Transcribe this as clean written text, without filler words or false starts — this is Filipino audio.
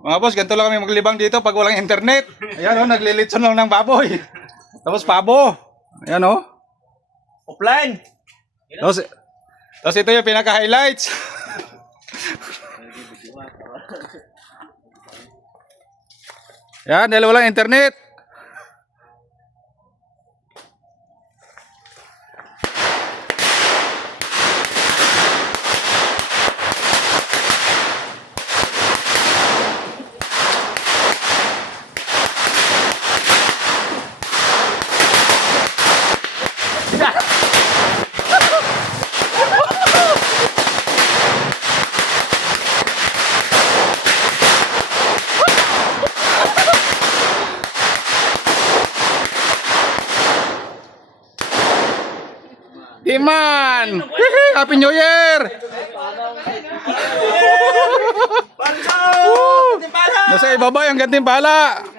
Mga boss, ganito lang kami maglibang dito pag walang internet. Ayan o, naglilitson lang ng baboy. Tapos pabo. Ayan o. Offline! Tapos ito yung pinaka-highlights. Yan, dahil walang internet. Iman! Happy New Year! Nasa ibaba yung gantimpala.